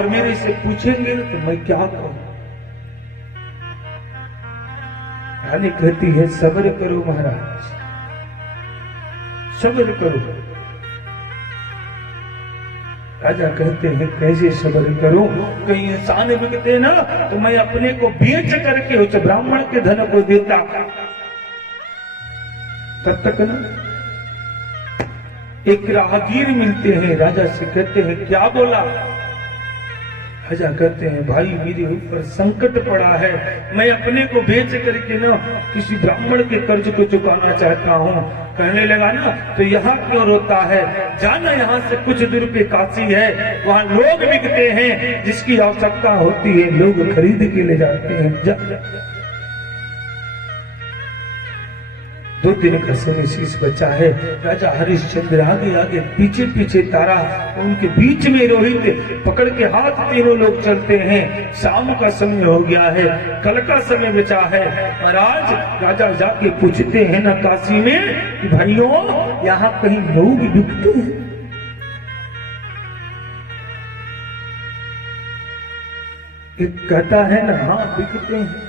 और मेरे से पूछेंगे तो मैं क्या कहूं। रानी कहती है सब्र करो महाराज, सब्र करो। राजा कहते हैं कैसे सब्र करूं, कहीं इंसान बिकते ना तो मैं अपने को बेच करके उस ब्राह्मण के धन को देता। तब तक ना एक राहगीर मिलते हैं, राजा से कहते हैं क्या बोला। राजा कहते हैं भाई मेरे ऊपर संकट पड़ा है, मैं अपने को बेच करके ना किसी ब्राह्मण के कर्ज को चुकाना चाहता हूँ। कहने लगा ना तो यहाँ क्यों रोता है, जाना यहाँ से कुछ दूर पे काशी है, वहाँ लोग बिकते हैं, जिसकी आवश्यकता होती है लोग खरीद के ले जाते हैं। जा, जा। 2 दिन का समय शेष बचा है। राजा हरिश्चंद्र आगे आगे पीछे पीछे तारा, उनके बीच में रोहित पकड़ के हाथ तीनों लोग चलते हैं। शाम का समय हो गया है, कल का समय बचा है। महाराज राजा जाके पूछते हैं ना काशी में कि भाइयों यहाँ कहीं लोग बिकते हैं। एक कहता है ना हाँ बिकते हैं।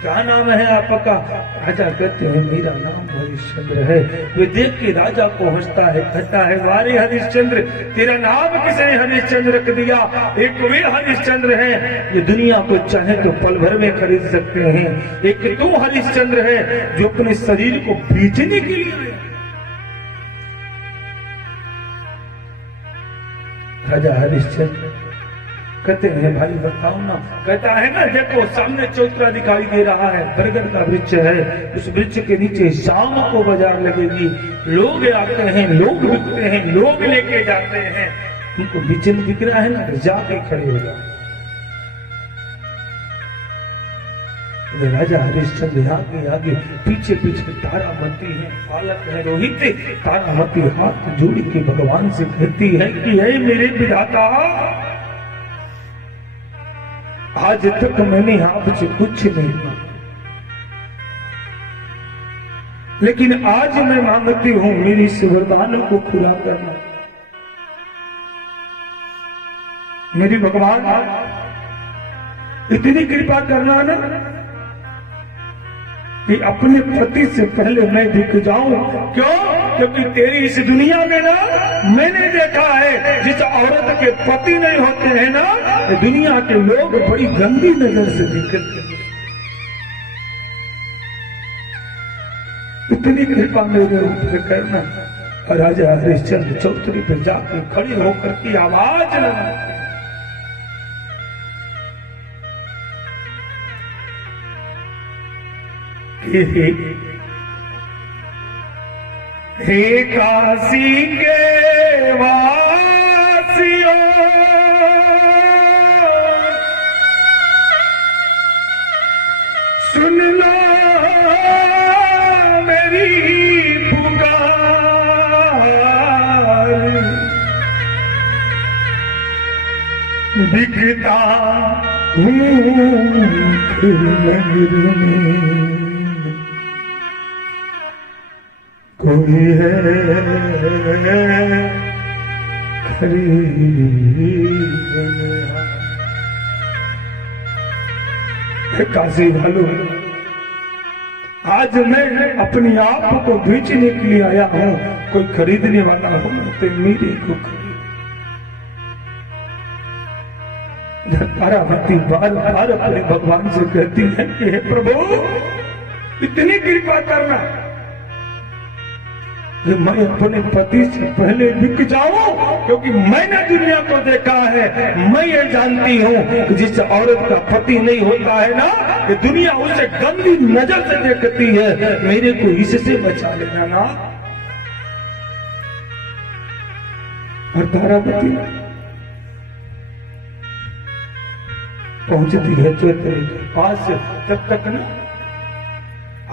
क्या नाम है आपका। राजा कहते हैं मेरा नाम हरिश्चंद्र है। वे देख के राजा को हंसता है, कहता है वारे हरिश्चंद्र, तेरा नाम किसने हरिश्चंद्र रख दिया। एक वे हरिश्चंद्र है ये दुनिया को चाहे तो पल भर में खरीद सकते हैं, एक तुम हरिश्चंद्र है जो अपने शरीर को बेचने के लिए आए। राजा हरिश्चंद्र कहते हैं भाई बताओ ना। कहता है ना देखो सामने चौतरा दिखाई दे रहा है, बरगद का वृक्ष है, उस वृक्ष के नीचे शाम को बाजार लगेगी, लोग आते हैं, लोग बिकते हैं, लोग लेके जाते हैं। उनको बिचन बिक रहा है ना जाके खड़े हो जाओ। राजा हरिश्चंद्र आगे आगे पीछे पीछे तारामती है, बालक है रोहित। तारामती हाथ जोड़ के भगवान से कहती है कि हे मेरे विधाता, आज तक मैंने आपसे कुछ नहीं मांगा, लेकिन आज मैं मांगती हूं मेरी इस वरदान को पूरा करना। मेरे भगवान इतनी कृपा करना ना कि अपने पति से पहले मैं बिक जाऊं। क्यों? क्योंकि तेरी इस दुनिया में ना मैंने देखा है जिस औरत के पति नहीं होते हैं ना दुनिया के लोग बड़ी गंदी नजर से देखते हैं। इतनी कृपा मेरे ऊपर करना। और राजा हरिश्चंद्र चौतरी पे जाके खड़े होकर की आवाज लगाते हे काशी के वासियों, सुन लो मेरी पुकार, बिकता हूँ नगर में, कोई है काशी वालों, आज मैं अपने आप को बेचने के लिए आया हूं, कोई खरीदने वाला हो तो मेरे को खरीद। तारामती बार बार अपने भगवान से कहती है कि हे प्रभु इतनी कृपा करना कि मैं अपने पति से पहले बिक जाऊं, क्योंकि मैंने दुनिया को देखा है। मैं ये जानती हूं कि जिस औरत का पति नहीं होता है ना ये दुनिया उसे गंदी नजर से देखती है। मेरे को इससे बचा लेना ना। और तारामती पहुंचती है चौतरे के पास। तब तक ना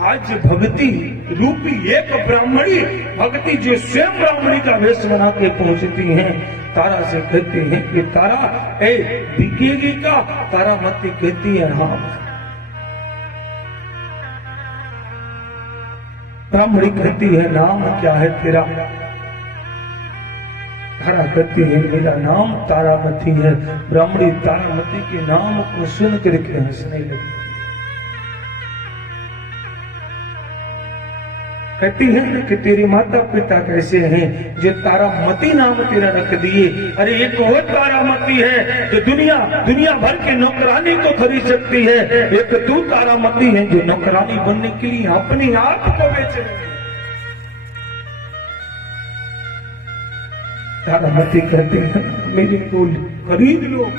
आज भक्ति रूपी एक ब्राह्मणी, भक्ति जो स्वयं ब्राह्मणी का वेश बना के पहुंचती हैं, तारा से कहते हैं कि तारा ए बिकेगी का। तारामती कहती है हाँ। ब्राह्मणी कहती है नाम क्या है तेरा। तारा कहती है मेरा नाम तारामती है। ब्राह्मणी तारामती के नाम को सुन करके हंसने लगी। कहती है ना कि तेरे माता पिता कैसे हैं जो तारामती नाम तेरा रख दिए। अरे एक और तारामती है जो दुनिया भर के नौकरानी को खरीद सकती है। एक तू तारामती है जो नौकरानी बनने के लिए अपने आप को बेच रही है। तारामती कहती है मेरी को खरीद लो।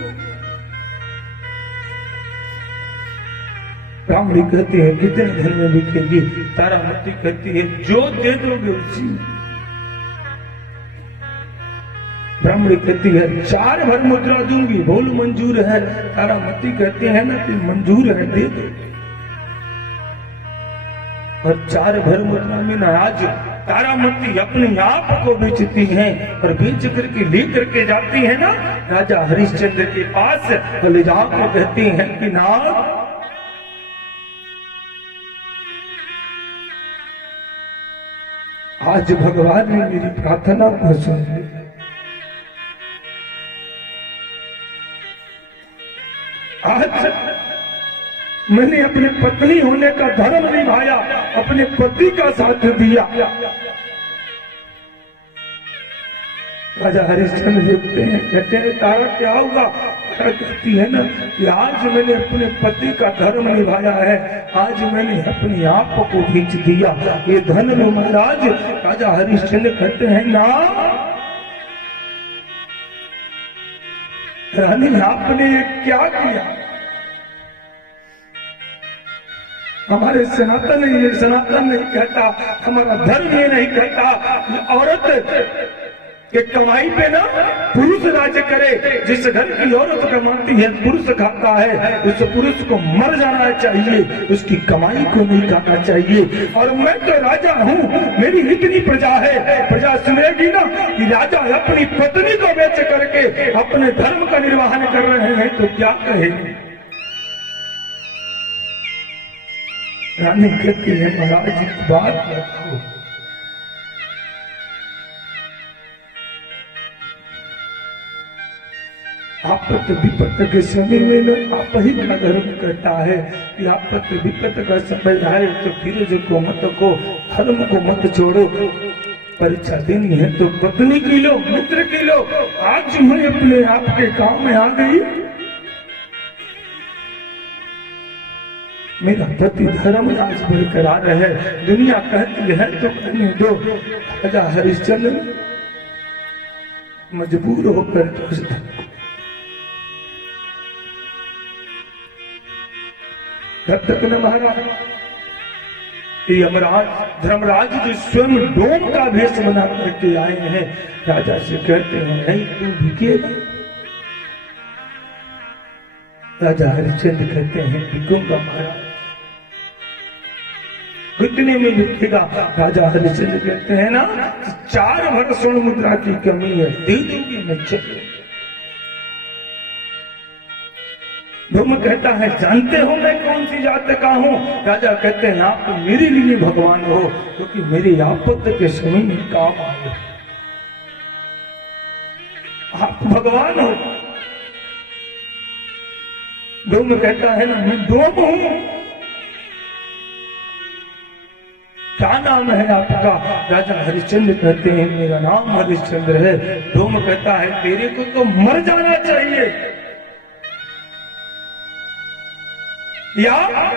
ब्राह्मणी कहती है कितने धन में बिकेगी। तारामती कहती है जो दे दोगे उसी। ब्राह्मणी कहती है 4 भर मुद्रा दूंगी। बोल मंजूर है। तारामती कहते हैं ना कि मंजूर है दे दो। और 4 भर मुद्रा में ना आज तारामती अपने आप को बेचती हैं और बेच करके लेकर के जाती है ना राजा हरिश्चंद्र के पास। तो ले जाकर कहती हैं कि नाथ आज भगवान ने मेरी प्रार्थना को सुन ली। आज मैंने अपने पत्नी होने का धर्म निभाया, अपने पति का साथ दिया। राजा हरिश्चंद्र देखते हैं, कहते हैं तारा क्या होगा। कहती है ना कि आज मैंने अपने पति का धर्म निभाया है, आज मैंने अपने आप को बेच दिया, ये धन लो महाराज। राजा हरिश्चंद्र कहते हैं ना रानी आपने क्या किया। हमारे सनातन नहीं कहता, हमारा धर्म ये नहीं कहता औरत कि कमाई पे ना पुरुष राज्य करे। जिस घर की औरत कमाती है पुरुष खाता है, उस पुरुष को मर जाना चाहिए, उसकी कमाई को नहीं खाना चाहिए। और मैं तो राजा हूँ, मेरी इतनी प्रजा है, प्रजा सुनेगी ना कि राजा अपनी पत्नी को बेच करके अपने धर्म का निर्वहन कर रहे हैं तो क्या कहेगी। रानी कहती है महाराज एक बात बताओ। आपत्त विपत्त के समय में ना आप ही का धर्म कहता है कि आपत्त विपत्त का समय आए तो फिर को मत को धर्म को मत छोड़ो। परीक्षा देनी है तो पत्नी की लो, मित्र की लो। आज मैं अपने आप के काम में आ गई। मेरा पति धर्म आज बरकरार है, दुनिया कहती है तो कहने दो। राजा हरिश्चंद्र मजबूर होकर तब तक न महाराज यमराज धर्मराज जो स्वयं डोम का भेष बना करके आए हैं राजा से कहते हैं नहीं तू बिकेगा। राजा हरिश्चंद्र कहते हैं बिकूंगा महाराज। कितने में बिकेगा। राजा हरिश्चंद्र कहते हैं ना 4 भर स्वर्ण मुद्रा की कमी है, दे दूंगी मैं चलो। डोम कहता है जानते हो मैं कौन सी जात का हूँ। राजा कहते हैं आप मेरे लिए भगवान हो क्योंकि मेरी आपत्ति के समय में काम आए। आप भगवान हो। डोम कहता है ना मैं डोम हूं। क्या नाम है आपका। राजा हरिश्चंद्र कहते हैं मेरा नाम हरिश्चंद्र है। डोम कहता है तेरे को तो मर जाना चाहिए या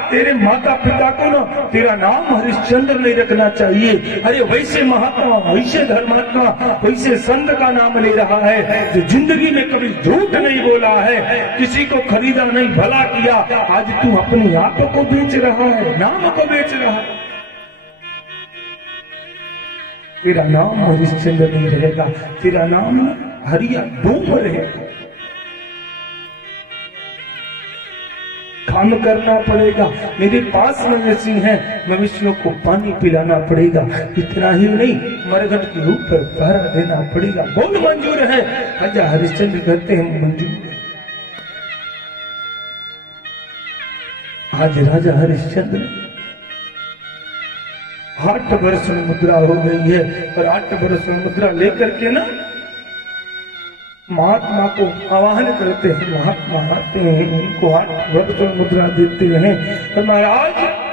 तेरे माता पिता को ना तेरा नाम हरिश्चंद्र नहीं रखना चाहिए। अरे वैसे महात्मा, वैसे धर्मात्मा, वैसे संत का नाम ले रहा है जो जिंदगी में कभी झूठ नहीं बोला है, किसी को खरीदा नहीं, भला किया। आज तू अपने आप को बेच रहा है, नाम को बेच रहा है। तेरा नाम हरिश्चंद्र नहीं रहेगा, तेरा नाम हरिया डोम रहेगा। काम करना पड़ेगा, मेरे पास मवेशी हैं, मवेशियों को पानी पिलाना पड़ेगा। इतना ही नहीं मरघट के ऊपर पहरा देना पड़ेगा। बहुत मंजूर है। राजा हरिश्चंद्र कहते हैं मंजूर है। आज राजा हरिश्चंद्र 8 वर्ष में मुद्रा हो गई है और 8 वर्ष में मुद्रा लेकर के ना महात्मा को आवाहन करते हैं। महात्मा आते हैं, उनको हाथ वर्तन मुद्रा देते हैं। और महाराज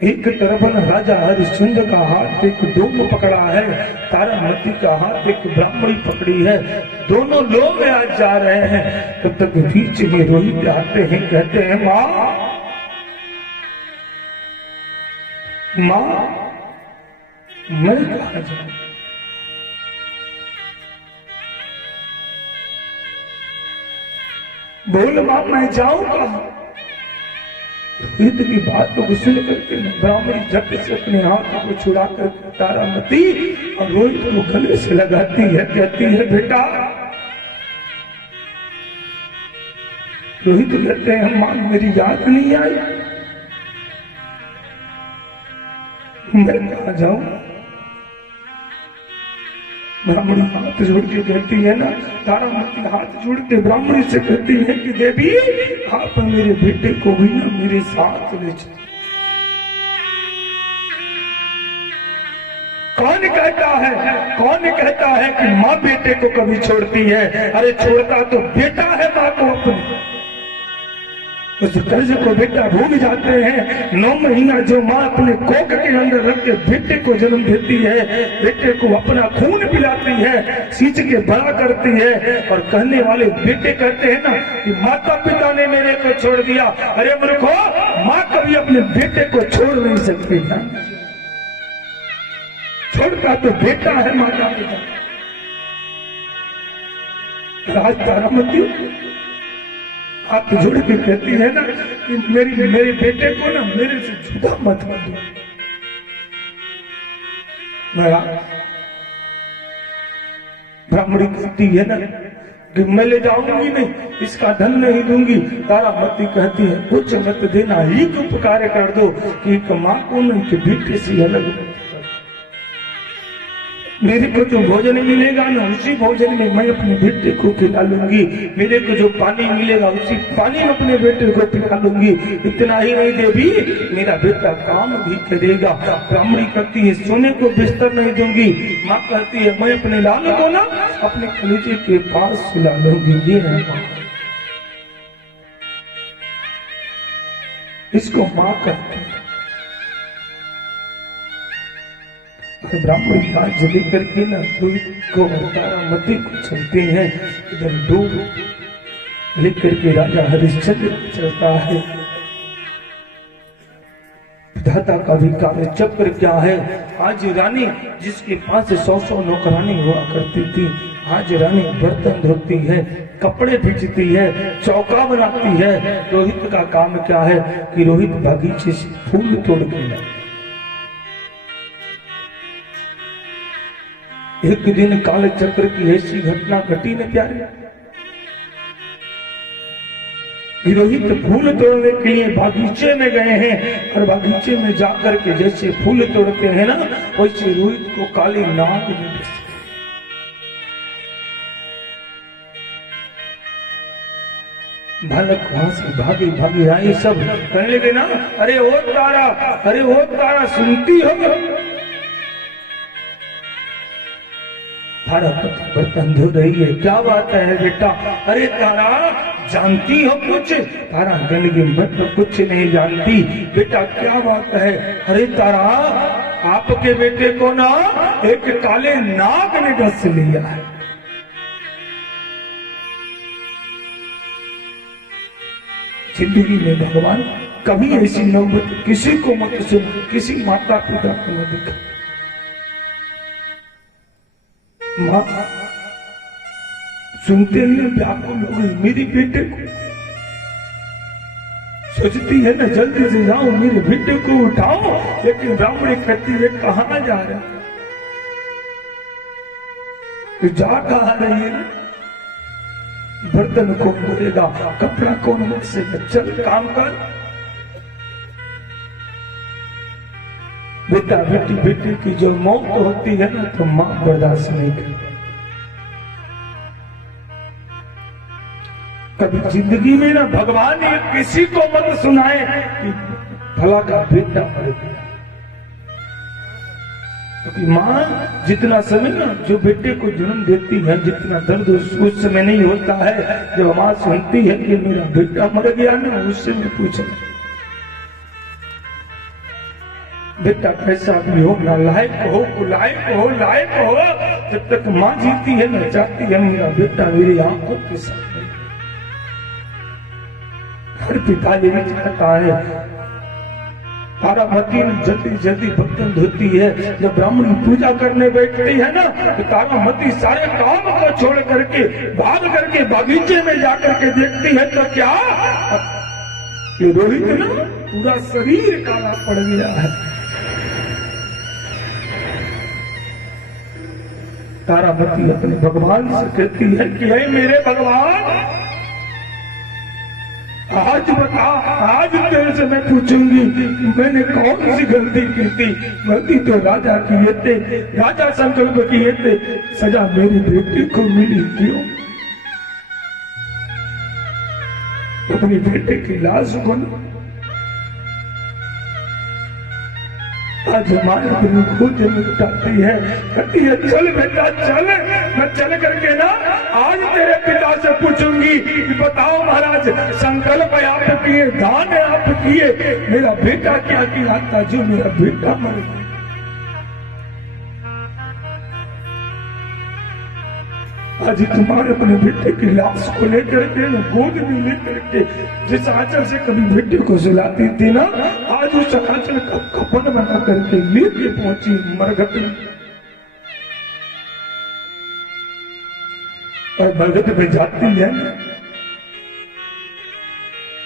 एक तरफ न राजा हरिश्चंद्र का हाथ एक डोम पकड़ा है, तारामती का हाथ एक ब्राह्मणी पकड़ी है, दोनों लोग आज जा रहे हैं। तब तक बीच में रोहित आते हैं, कहते हैं माँ माँ मैं कहा जाऊं? बोल माँ मैं जाऊं कहां? इतनी बातों को सुन करके ब्राह्मणी झट से अपने हाथ को छुड़ा कर तारामती और रोहित को गले से लगाती है, कहती है बेटा। रोहित कहते हैं मां मेरी याद नहीं आई, मैं कहां जाऊं? ब्राह्मणी हाथ जोड़ के कहती है ना, तारामती हाथ जोड़ के ब्राह्मणी से कहती है कि देवी आप मेरे बेटे को भी ना मेरे साथ ले चलो। कौन कहता है कि माँ बेटे को कभी छोड़ती है? अरे छोड़ता तो बेटा है माँ को अपने। उस कर्ज को बेटा भूल जाते हैं। 9 महीना जो माँ अपने कोख के अंदर रख के बेटे को जन्म देती है, बेटे को अपना खून पिलाती है, सींच के बड़ा करती है, और कहने वाले बेटे कहते हैं ना कि माता पिता ने मेरे को छोड़ दिया। अरे मूर्खो, माँ कभी अपने बेटे को छोड़ नहीं सकती। छोड़ता तो बेटा है माता पिता। राज तारामती हाथ जोड़ के कहती है ना कि मेरे बेटे को ना मेरे से जुदा मत कर दो। ब्राह्मणी कहती है ना कि मैं ले जाऊंगी नहीं, इसका धन नहीं दूंगी। तारामती कहती है कुछ मत देना, एक उपकार कर दो कि एक माँ को ना कि बेटे से अलग मेरे को जो भोजन मिलेगा ना उसी भोजन में मैं अपने बेटे को खिला लूंगी, मेरे को जो पानी मिलेगा उसी पानी में अपने बेटे को पिला लूंगी। इतना ही नहीं देवी, मेरा बेटा काम भी करेगा। ब्राह्मणी कहती है सोने को बिस्तर नहीं दूंगी। माँ कहती है मैं अपने लाल को ना अपने कलेजे के पास सुला लूंगी। ये है माँ, इसको माँ कहते हैं। ब्राह्मणी हाथ लेकर के ना रोहित को तारामती को चलते हैं। इधर डोब लेकर के राजा हरिश्चंद्र चलता है। विधाता का भी कार्य चक्र क्या है। आज रानी जिसके पास 100 नौकरानी हुआ करती थी, आज रानी बर्तन धोती है, कपड़े भेजती है, चौका बनाती है। रोहित का काम क्या है कि रोहित बागीचे से फूल तोड़ के लाए। एक दिन काल चक्र की ऐसी घटना घटी न प्यारे, रोहित फूल तोड़ने के लिए बागीचे में गए हैं, और बागीचे में जाकर के जैसे फूल तोड़ते हैं ना वैसे रोहित को काली नाग ने डसी। बालक वहां से भागे भागे आए, सब कहने लगे ना अरे ओ तारा, अरे ओ तारा सुनती हो? तारामती बर्तन धो रही है। क्या बात है बेटा? अरे तारा जानती हो कुछ? तारा गलगी मैं तो कुछ नहीं जानती। बेटा क्या बात है? अरे तारा आपके बेटे को ना एक काले नाग ने डस लिया है। जिंदगी में भगवान कभी ऐसी नौबत किसी को मत सुना, किसी माता पिता को न दिखा। माँ सुनते ही व्याकुल हो गई। मेरे बेटे को सोचती है ना जल्दी से जाऊं मेरे बेटे को उठाओ, लेकिन ब्राह्मणी कहती है कहां जा रहा है? तो जा कहा रही है? बर्तन कौन धोएगा, कपड़ा कौन बरसेगा? चल काम कर। बेटा बेटी बेटी की जो मौत होती है ना तो मां बर्दाश्त नहीं करती। कभी जिंदगी में ना भगवान ये किसी को मत सुनाए कि भला का बेटा मर गया। तो माँ जितना समय ना जो बेटे को जन्म देती है, जितना दर्द उस समय नहीं होता है जब माँ सुनती है कि मेरा बेटा मर गया ना, उससे मैं पूछा बेटा कैसा भी हो, ना लायक हो लायक हो लायक हो, जब तक माँ जीती है ना चाहती है मेरा बेटा मेरी आंखों के सामने। हर पिता ये भी चाहता है। तारामती जल्दी जल्दी बर्तन धोती है, जब ब्राह्मण पूजा करने बैठती है ना तो तारामती सारे काम को छोड़ करके भाग करके बागीचे में जाकर के देखती है तो क्या ये रोहित ना पूरा शरीर काला पड़ गया है। तारामती अपने भगवान से कहती है कि हे मेरे भगवान, आज बता, आज तेरे से मैं पूछूंगी मैंने कौन सी गलती की थी। गलती तो राजा किए थे, राजा संकल्प किए थे, सजा मेरी बेटी को मिली क्यों। अपनी बेटे की लाश को आज हमारे दिल खुद उठाती है, कहती है चल बेटा चल, मैं चल करके ना आज तेरे पिता से पूछूंगी कि बताओ महाराज संकल्प आप किए, दान आप किए, मेरा बेटा क्या किया था जो मेरा बेटा मर गया। आज तुम्हारे अपने बेटे की लाश को लेकर के गोद में लेकर के जिस आंचल से कभी बेटे को सुलाती थी ना, आज उस आंचल का कफन बना करके लेके पहुंची मरघट में। और मरघट में जाती है,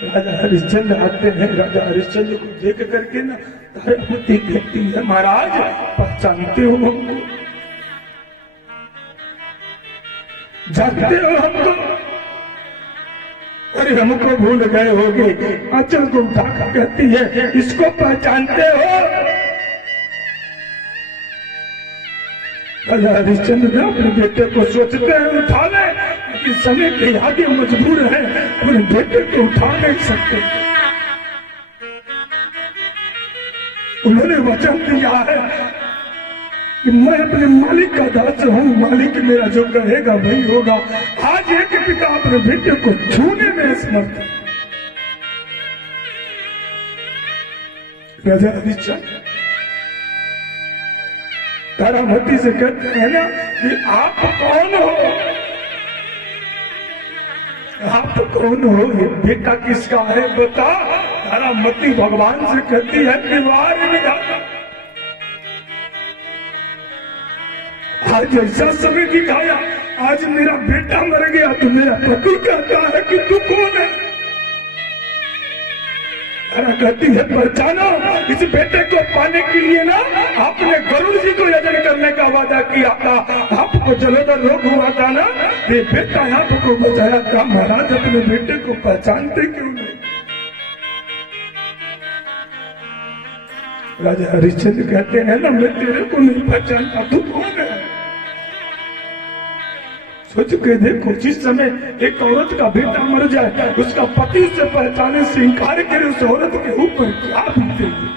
राजा हरिश्चंद्र आते हैं। राजा हरिश्चंद्र को देख करके ना तारामती कहती है महाराज पहचानते हो हमको, जानते हो हमको, अरे हमको भूल गए होगे। आंचल को उठा कहती है इसको पहचानते हो। राजा हरिश्चंद्र ने अपने बेटे को सोचते हैं उठा ले, लेकिन समय के आगे मजबूर है, अपने बेटे को उठा नहीं सकते। उन्होंने वचन दिया है कि मैं अपने मालिक का दास हूँ, मालिक मेरा जो कहेगा वही होगा। आज एक पिता अपने बेटे को छूने में असमर्थ है। राजा हरिश्चंद्र तारामती से कहते हैं ना कि आप कौन हो, आप कौन हो, ये बेटा किसका है बता। तारामती भगवान से कहती है दीवार विधाता, आज ऐसा समय दिखाया, आज मेरा बेटा मर गया तो मेरा पति कहता है कि तू कौन है। कहती है पहचानो, इस बेटे को पाने के लिए ना आपने गरुड़ जी को यजन करने का वादा किया था, आपको जलोदर रोग हुआ था ना, ये बेटा आपको बचाया था। महाराज अपने बेटे को पहचानते क्यों नहीं। राजा हरिश्चंद्र कहते हैं ना मैं तेरे को नहीं पहचानता, तू कौन है। सोच के देखो, जिस समय एक औरत का बेटा मर जाए, उसका पति उसे पहचाने से इंकार करे, उस औरत के ऊपर क्या बीतेगी।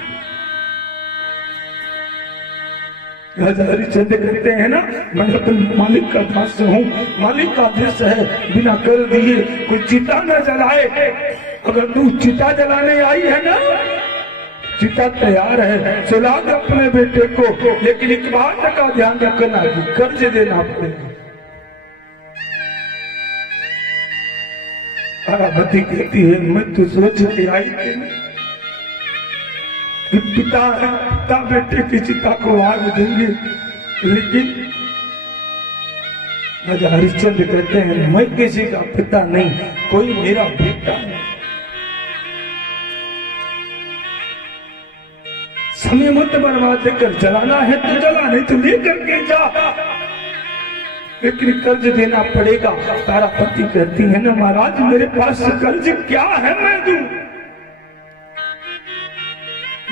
राजा हरिश्चंद्र कहते हैं ना मैं अपने मालिक का दास हूँ, मालिक का आदेश है बिना कर दिए कोई चिता न जलाए। अगर तू चिता जलाने आई है ना, चिता तैयार है, सुला दे अपने बेटे को, लेकिन एक बात का ध्यान रखना कि कर्ज देना पड़ेगा। तारामती कहती है मैं तो सोच के आई थी कि पिता बेटे की चिता को आग देंगे, लेकिन राजा हरिश्चंद्र कहते हैं मैं किसी का पिता नहीं, कोई मेरा बेटा नहीं। समय मत बर्बाद कर, जलाना है तो जला, नहीं तो लेकर के जा, लेकिन कर्ज देना पड़ेगा। तारामती कहती है ना महाराज मेरे पास कर्ज क्या है मैं दूं।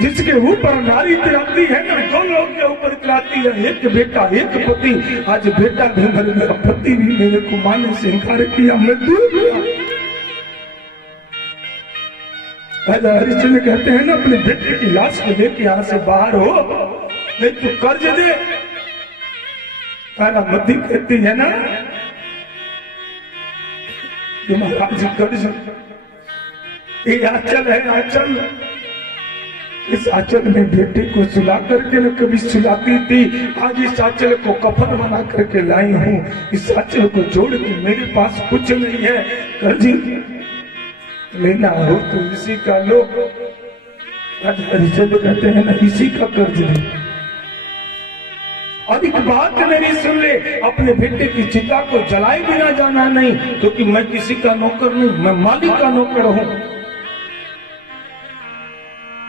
जिसके ऊपर नारी तिराती है ना, दो लोग के ऊपर तिराती है, एक बेटा एक पति। आज बेटा भी मर गया, पति भी मेरे को मानने से इनकार किया, मैं दूर गया। राजा हरिश्चंद्र कहते हैं ना अपने बेटे की लाश को लेके यहाँ से बाहर हो, नहीं तो कर्ज दे। तारामती कहती है ना कि महाराज कर्ज, ये आंचल है आंचल, इस आंचल में बेटे को सुला करके न कभी सुलाती थी, आज इस आंचल को कफन बना करके लाई हूँ। इस आंचल को जोड़ के मेरे पास कुछ नहीं है, कर्ज लेना हो तो इसी का लो। हरिचंद्र कहते हैं ना इसी का कर्ज ले। और एक बात मेरी सुन ले, अपने बेटे की चिता को जलाए बिना जाना नहीं, क्योंकि मैं किसी का नौकर नहीं, मैं मालिक का नौकर हूं।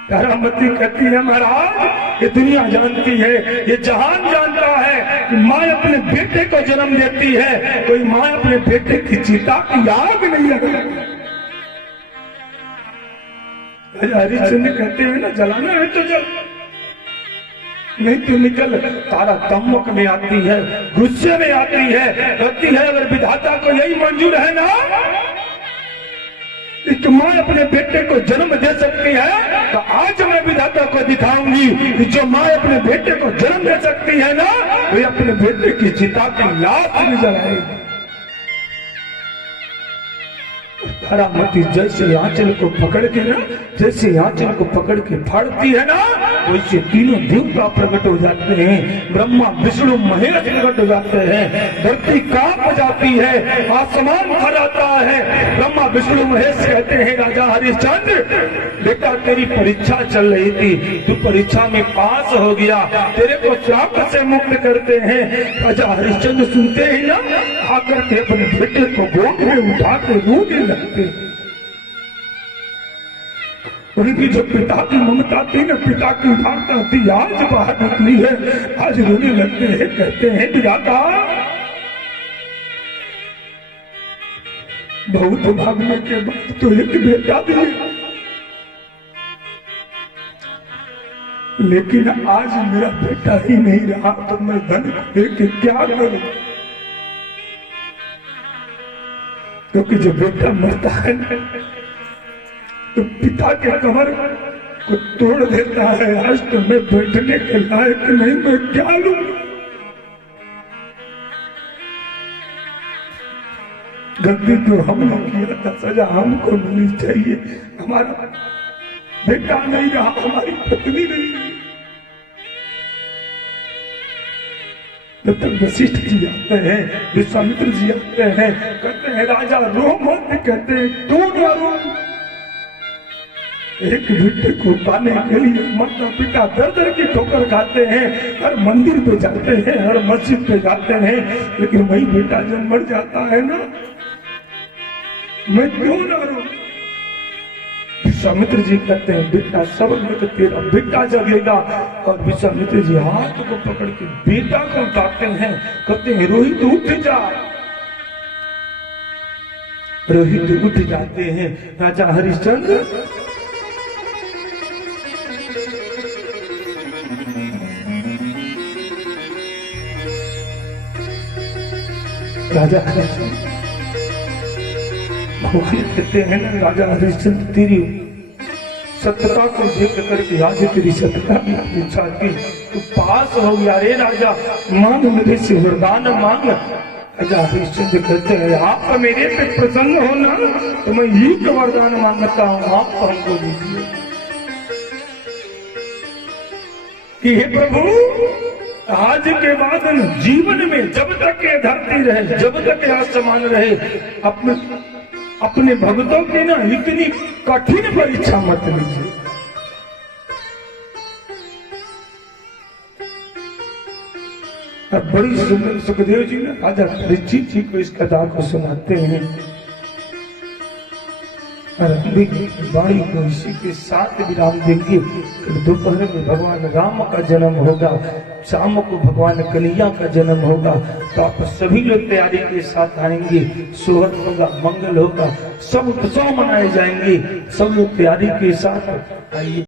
तारामती कहती है महाराज ये दुनिया जानती है, ये जहान जानता है कि माँ अपने बेटे को जन्म देती है, कोई माँ अपने बेटे की चिता की आग नहीं लगाती। हरिश्चंद्र कहते हैं ना जलाना है तो जल, नहीं तो निकल। तारा तम्मक में आती है, गुस्से में आती है, कहती है अगर विधाता को यही मंजूर है ना कि माँ अपने बेटे को जन्म दे सकती है, तो आज मैं विधाता को दिखाऊंगी कि जो माँ अपने बेटे को जन्म दे सकती है ना, वे अपने बेटे की चिता की लाश भी जलाएगी। तारामती जैसे आंचल को पकड़ के ना, जैसे आंचल को पकड़ के फाड़ती है ना, वैसे तीनों देवता प्रकट हो जाते हैं, ब्रह्मा विष्णु महेश प्रकट हो जाते हैं, धरती कांप जाती है, आसमान भर आता है। ब्रह्मा विष्णु महेश कहते हैं राजा हरिश्चंद्र बेटा तेरी परीक्षा चल रही थी, तू परीक्षा में पास हो गया, तेरे को श्राप से मुक्त करते हैं। राजा हरिश्चंद्र सुनते ही ना आकर के अपने बेटे को गोद में उठा के रोने लगते। उनकी जो पिता की ममता थी ना, पिता की उदारता थी, आज बाहर निकली है, आज रोने लगते हैं, कहते हैं विधाता बहुत भागने के बाद तो एक बेटा दिए, लेकिन आज मेरा बेटा ही नहीं रहा तो मैं धन को लेके क्या करूं, क्योंकि जो बेटा मरता है तो पिता के कमर को तोड़ देता है। आज तो मैं बैठने के लायक नहीं, मैं क्या लूं। गलती तो हमने किया था, सजा हमको मिलनी चाहिए। हमारा बेटा नहीं रहा, हमारी पत्नी नहीं रही। जब तक वशिष्ठ जी आते हैं, विश्वामित्र जी आते हैं, कहते हैं राजा रो मत, कहते हैं क्यों ना रो। एक बेटे को पाने के लिए माता पिता दर दर की ठोकर खाते हैं, हर मंदिर पे जाते हैं, हर मस्जिद पे जाते हैं, लेकिन वही बेटा जब मर जाता है ना, मैं क्यों ना रो। विश्वामित्र जी कहते हैं बेटा सब लोग तेरा बेटा जगेगा। और विश्वामित्र जी हाथ को पकड़ के बेटा को उठाते हैं, कहते हैं रोहित उठ जा। रोहित उठ जाते हैं। राजा हरिश्चंद्र भगवान कहते हैं ना राजा हरिश्चंद्र तेरी सत्यता को देख करके आज तेरी सत्यता की इच्छा की तू पास हो गया। रे राजा मांग मेरे से वरदान मांग। राजा हरिश्चंद्र कहते हैं आप मेरे पे प्रसन्न हो ना तो मैं एक वरदान मांगता हूँ, आप हमको दीजिए कि हे प्रभु आज के बाद जीवन में जब तक ये धरती रहे, जब तक ये आसमान रहे, अपने भक्तों की ना इतनी कठिन परीक्षा मत लीजिए। अब बड़ी सुंदर सुखदेव जी ने राजा परीक्षित जी को इस कथा को सुनाते हैं और वाणी को इसी के साथ विराम देंगे। दोपहर में भगवान राम का जन्म होगा, शाम को भगवान कन्हैया का जन्म होगा, तो आप सभी लोग तैयारी के साथ आएंगे। सोहर होगा, मंगल होगा, सब उत्सव मनाए जाएंगे। सब लोग तैयारी के साथ आइए।